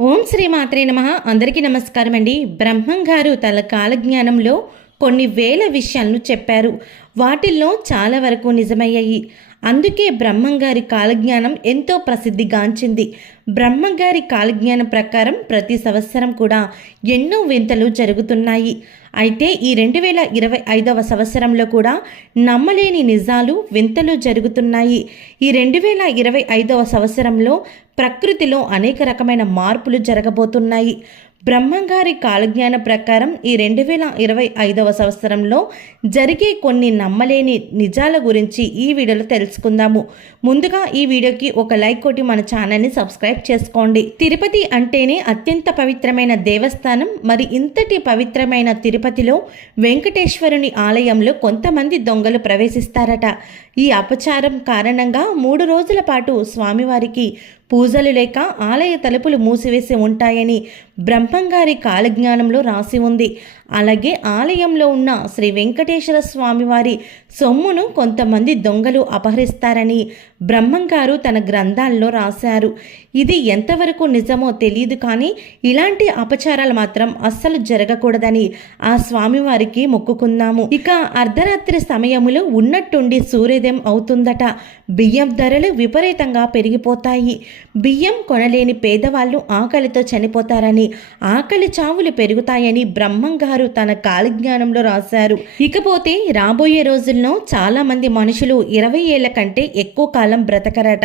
ఓం శ్రీ మాత్రే నమ. అందరికీ నమస్కారం అండి. బ్రహ్మం గారు తన కాలజ్ఞానంలో కొన్ని వేల విషయాలను చెప్పారు. వాటిల్లో చాలా వరకు నిజమయ్యాయి. అందుకే బ్రహ్మంగారి కాలజ్ఞానం ఎంతో ప్రసిద్ధిగాంచింది. బ్రహ్మంగారి కాలజ్ఞానం ప్రకారం ప్రతి సంవత్సరం కూడా ఎన్నో వింతలు జరుగుతున్నాయి. అయితే ఈ రెండు వేల ఇరవై ఐదవ సంవత్సరంలో కూడా నమ్మలేని నిజాలు వింతలు జరుగుతున్నాయి. ఈ రెండు వేల ఇరవై ఐదవ సంవత్సరంలో ప్రకృతిలో అనేక రకమైన మార్పులు జరగబోతున్నాయి. బ్రహ్మంగారి కాలజ్ఞాన ప్రకారం ఈ రెండు వేల ఇరవై ఐదవ సంవత్సరంలో జరిగే కొన్ని నమ్మలేని నిజాల గురించి ఈ వీడియోలో తెలుసుకుందాము. ముందుగా ఈ వీడియోకి ఒక లైక్ కొట్టి మన ఛానల్ని సబ్స్క్రైబ్ చేసుకోండి. తిరుపతి అంటేనే అత్యంత పవిత్రమైన దేవస్థానం. మరి ఇంతటి పవిత్రమైన తిరుపతిలో వెంకటేశ్వరుని ఆలయంలో కొంతమంది దొంగలు ప్రవేశిస్తారట. ఈ అపచారం కారణంగా మూడు రోజుల పాటు స్వామివారికి పూజలు లేక ఆలయ తలుపులు మూసివేసి ఉంటాయని బ్రహ్మంగారి కాలజ్ఞానంలో రాసి ఉంది. అలాగే ఆలయంలో ఉన్న శ్రీ వెంకటేశ్వర స్వామివారి సొమ్మును కొంతమంది దొంగలు అపహరిస్తారని బ్రహ్మంగారు తన గ్రంథాల్లో రాశారు. ఇది ఎంతవరకు నిజమో తెలియదు కానీ ఇలాంటి అపచారాలు మాత్రం అస్సలు జరగకూడదని ఆ స్వామివారికి మొక్కుకుందాము ఇక అర్ధరాత్రి సమయములో ఉన్నట్టుండి సూర్యోదయం అవుతుందట. బియ్యం ధరలు విపరీతంగా పెరిగిపోతాయి. బియ్యం కొనలేని పేదవాళ్ళు ఆకలితో చనిపోతారని ఆకలి చావులు పెరుగుతాయని బ్రహ్మంగారు తన కాలజ్ఞానంలో రాశారు. ఇకపోతే రాబోయే రోజుల్లో చాలా మంది మనుషులు ఇరవై ఏళ్ళ కంటే ఎక్కువ కాలం బ్రతకరట.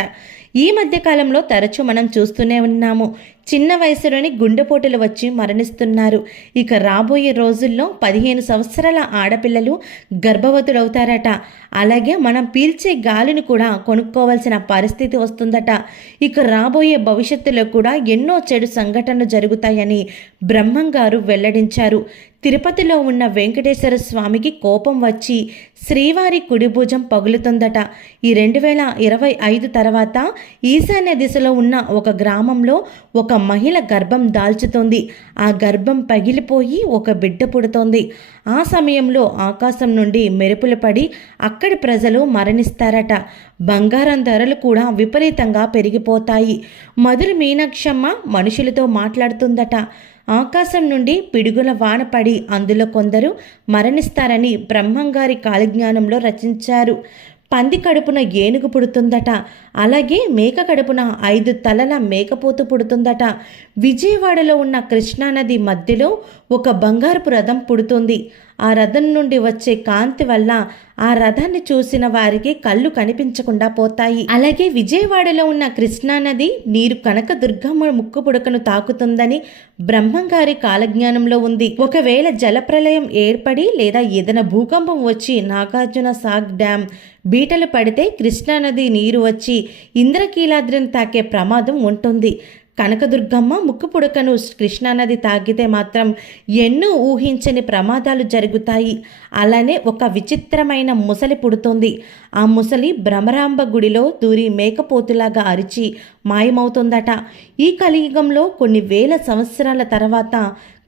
ఈ మధ్య కాలంలో తరచూ మనం చూస్తూనే ఉన్నాము. చిన్న వయసులోనే గుండెపోటులు వచ్చి మరణిస్తున్నారు. ఇక రాబోయే రోజుల్లో పదిహేను సంవత్సరాల ఆడపిల్లలు గర్భవతులవుతారట. అలాగే మనం పీల్చే గాలిని కూడా కొనుక్కోవాల్సిన పరిస్థితి వస్తుందట. ఇక రాబోయే భవిష్యత్తులో కూడా ఎన్నో చెడు సంఘటనలు జరుగుతాయని బ్రహ్మంగారు వెల్లడించారు. తిరుపతిలో ఉన్న వెంకటేశ్వర స్వామికి కోపం వచ్చి శ్రీవారి కుడిభుజం పగులుతుందట. ఈ రెండు వేల ఇరవై ఐదు తర్వాత ఈశాన్య దిశలో ఉన్న ఒక గ్రామంలో ఒక మహిళ గర్భం దాల్చుతోంది. ఆ గర్భం పగిలిపోయి ఒక బిడ్డ పుడుతోంది. ఆ సమయంలో ఆకాశం నుండి మెరుపులు పడి అక్కడి ప్రజలు మరణిస్తారట. బంగారం ధరలు కూడా విపరీతంగా పెరిగిపోతాయి. మధుర మీనాక్షమ్మ మనుషులతో మాట్లాడుతుందట. ఆకాశం నుండి పిడుగుల వాన పడి అందులో కొందరు మరణిస్తారని బ్రహ్మంగారి కాలజ్ఞానంలో రచించారు. పంది కడుపున ఏనుగు పుడుతుందట. అలాగే మేక కడుపున ఐదు తలల మేకపోతు పుడుతుందట. విజయవాడలో ఉన్న కృష్ణానది మధ్యలో ఒక బంగారపు రథం పుడుతుంది. ఆ రథం నుండి వచ్చే కాంతి వల్ల ఆ రథాన్ని చూసిన వారికి కళ్ళు కనిపించకుండా పోతాయి. అలాగే విజయవాడలో ఉన్న కృష్ణానది నీరు కనక దుర్గమ్మ ముక్కు పుడకను తాకుతుందని బ్రహ్మంగారి కాలజ్ఞానంలో ఉంది. ఒకవేళ జలప్రలయం ఏర్పడి లేదా ఏదైనా భూకంపం వచ్చి నాగార్జున సాగ్ డ్యామ్ బీటలు పడితే కృష్ణానది నీరు వచ్చి ఇంద్రకీలాద్రిని తాకే ప్రమాదం ఉంటుంది. కనకదుర్గమ్మ ముక్కు పుడకను కృష్ణానది తాగితే మాత్రం ఎన్నో ఊహించని ప్రమాదాలు జరుగుతాయి. అలానే ఒక విచిత్రమైన ముసలి పుడుతుంది. ఆ ముసలి భ్రమరాంబ గుడిలో దూరి మేకపోతులాగా అరిచి మాయమవుతుందట. ఈ కలియుగంలో కొన్ని వేల సంవత్సరాల తర్వాత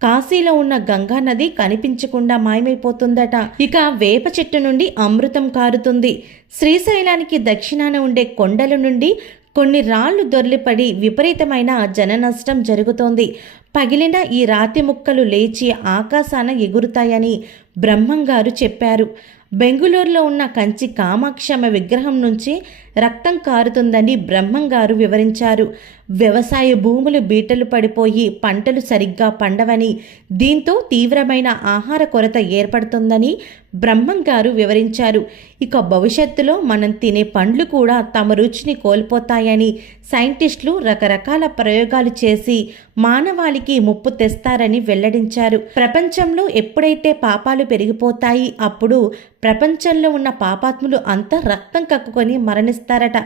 కాశీలో ఉన్న గంగా నది కనిపించకుండా మాయమైపోతుందట. ఇక వేప చెట్టు నుండి అమృతం కారుతుంది. శ్రీశైలానికి దక్షిణాన ఉండే కొండల నుండి కొన్ని రాళ్ళు దొర్లిపడి విపరీతమైన జన నష్టం జరుగుతోంది. పగిలిన ఈ రాతి ముక్కలు లేచి ఆకాశాన ఎగురుతాయని బ్రహ్మంగారు చెప్పారు. బెంగుళూరులో ఉన్న కంచి కామాక్షమ్మ విగ్రహం నుంచి రక్తం కారుతుందని బ్రహ్మంగారు వివరించారు. వ్యవసాయ భూములు బీటలు పడిపోయి పంటలు సరిగ్గా పండవని దీంతో తీవ్రమైన ఆహార కొరత ఏర్పడుతుందని బ్రహ్మం గారు వివరించారు. ఇక భవిష్యత్తులో మనం తినే పండ్లు కూడా తమ రుచిని కోల్పోతాయని సైంటిస్టులు రకరకాల ప్రయోగాలు చేసి మానవాళికి ముప్పు తెస్తారని వెల్లడించారు. ప్రపంచంలో ఎప్పుడైతే పాపాలు పెరిగిపోతాయి అప్పుడు ప్రపంచంలో ఉన్న పాపాత్ములు అంతా రక్తం కక్కుకొని మరణిస్తారట.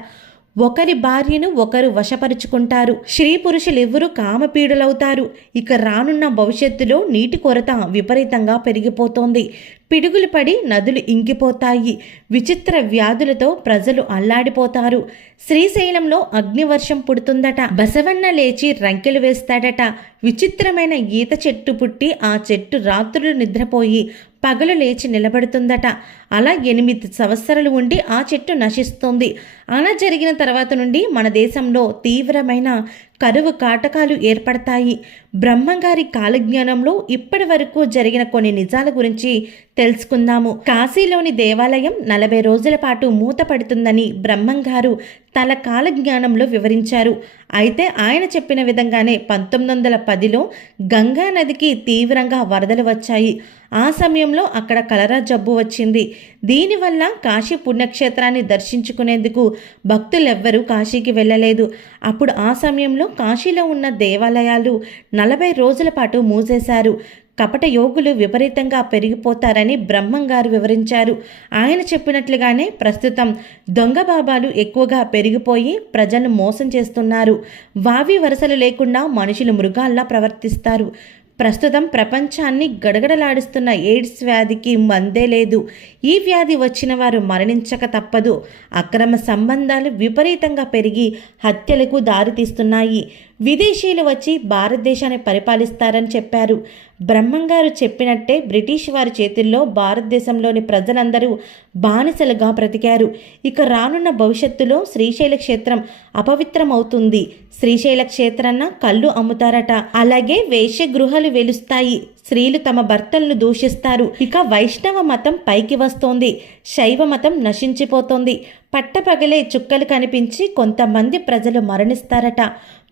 ఒకరి భార్యను ఒకరు వశపరుచుకుంటారు. స్త్రీ పురుషులెవ్వరూ కామపీడులవుతారు. ఇక రానున్న భవిష్యత్తులో నీటి కొరత విపరీతంగా పెరిగిపోతోంది. పిడుగులు పడి నదులు ఇంకిపోతాయి. విచిత్ర వ్యాధులతో ప్రజలు అల్లాడిపోతారు. శ్రీశైలంలో అగ్నివర్షం పుడుతుందట. బసవన్న లేచి రంకెలు వేస్తాడట. విచిత్రమైన ఈత చెట్టు పుట్టి ఆ చెట్టు రాత్రులు నిద్రపోయి పగలు లేచి నిలబడుతుందట. అలా ఎనిమిది సంవత్సరాలు ఉండి ఆ చెట్టు నశిస్తుంది. అలా జరిగిన తర్వాత నుండి మన దేశంలో తీవ్రమైన కరువు కాటకాలు ఏర్పడతాయి. బ్రహ్మంగారి కాలజ్ఞానంలో ఇప్పటి వరకు జరిగిన కొన్ని నిజాల గురించి తెలుసుకుందాము. కాశీలోని దేవాలయం నలభై రోజుల పాటు మూతపడుతుందని బ్రహ్మంగారు తన కాలజ్ఞానంలో వివరించారు. అయితే ఆయన చెప్పిన విధంగానే పంతొమ్మిది వందల పదిలో గంగా నదికి తీవ్రంగా వరదలు వచ్చాయి. ఆ సమయంలో అక్కడ కలరా జబ్బు వచ్చింది. దీనివల్ల కాశీ పుణ్యక్షేత్రాన్ని దర్శించుకునేందుకు భక్తులెవ్వరూ కాశీకి వెళ్ళలేదు. అప్పుడు ఆ సమయంలో కాశీలో ఉన్న దేవాలయాలు నలభై రోజుల పాటు మూసేశారు. కపట యోగులు విపరీతంగా పెరిగిపోతారని బ్రహ్మంగారు వివరించారు. ఆయన చెప్పినట్లుగానే ప్రస్తుతం దొంగ బాబాలు ఎక్కువగా పెరిగిపోయి ప్రజలను మోసం చేస్తున్నారు. వావి వరసలు లేకుండా మనుషులు మృగాల్లా ప్రవర్తిస్తారు. ప్రస్తుతం ప్రపంచాన్ని గడగడలాడిస్తున్న ఎయిడ్స్ వ్యాధికి మందే లేదు. ఈ వ్యాధి వచ్చిన వారు మరణించక తప్పదు. అక్రమ సంబంధాలు విపరీతంగా పెరిగి హత్యలకు దారితీస్తున్నాయి. విదేశీయులు వచ్చి భారతదేశాన్ని పరిపాలిస్తారని చెప్పారు. బ్రహ్మంగారు చెప్పినట్టే బ్రిటిష్ వారి చేతుల్లో భారతదేశంలోని ప్రజలందరూ బానిసలుగా బ్రతికారు. ఇక రానున్న భవిష్యత్తులో శ్రీశైల క్షేత్రం అపవిత్రమవుతుంది. శ్రీశైల క్షేత్రాన్న కళ్ళు అమ్ముతారట. అలాగే వేశ్య గృహాలు వెలుస్తాయి. స్త్రీలు తమ భర్తలను దూషిస్తారు. ఇక వైష్ణవ మతం పైకి వస్తోంది. శైవ మతం నశించిపోతోంది. పట్టపగలే చుక్కలు కనిపించి కొంతమంది ప్రజలు మరణిస్తారట.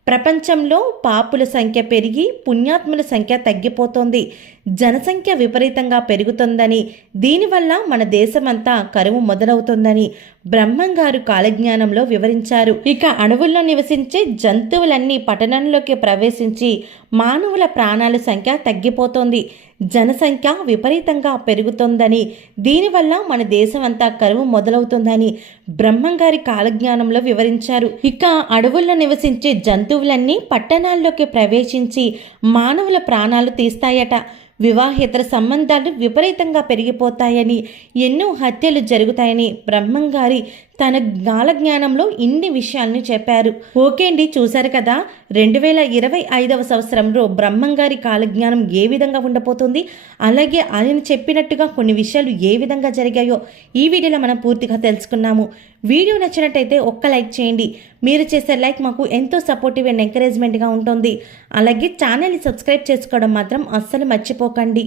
ప్రపంచంలో పాపుల సంఖ్య పెరిగి పుణ్యాత్ముల సంఖ్య తగ్గిపోతోంది. జనసంఖ్య విపరీతంగా పెరుగుతుందని దీనివల్ల మన దేశమంతా కరువు మొదలవుతుందని బ్రహ్మంగారు కాలజ్ఞానంలో వివరించారు. ఇక అడవుల్లో నివసించే జంతువులన్నీ పట్టణంలోకి ప్రవేశించి మానవుల ప్రాణాల సంఖ్య తగ్గిపోతోంది. జనసంఖ్య విపరీతంగా పెరుగుతోందని దీనివల్ల మన దేశం అంతా కరువు మొదలవుతుందని బ్రహ్మంగారి కాలజ్ఞానంలో వివరించారు. ఇక అడవుల్లో నివసించే జంతువులన్నీ పట్టణాల్లోకి ప్రవేశించి మానవుల ప్రాణాలు తీస్తాయట. వివాహేతర సంబంధాలు విపరీతంగా పెరిగిపోతాయని ఎన్నో హత్యలు జరుగుతాయని బ్రహ్మంగారి తన జ్ఞాన జ్ఞానంలో ఇన్ని విషయాల్ని చెప్పారు. ఓకే అండి చూశారు కదా? రెండు వేల ఇరవై ఐదవ సంవత్సరంలో బ్రహ్మంగారి కాలజ్ఞానం ఏ విధంగా ఉండబోతుంది? అలాగే ఆయన చెప్పినట్టుగా కొన్ని విషయాలు ఏ విధంగా జరిగాయో ఈ వీడియోలో మనం పూర్తిగా తెలుసుకున్నాము. వీడియో నచ్చినట్టయితే ఒక్క లైక్ చేయండి. మీరు చేసే లైక్ మాకు ఎంతో సపోర్టివ్ అండ్ ఎంకరేజ్మెంట్గా ఉంటుంది. అలాగే ఛానల్ని సబ్స్క్రైబ్ చేసుకోవడం మాత్రం అస్సలు మర్చిపోకండి.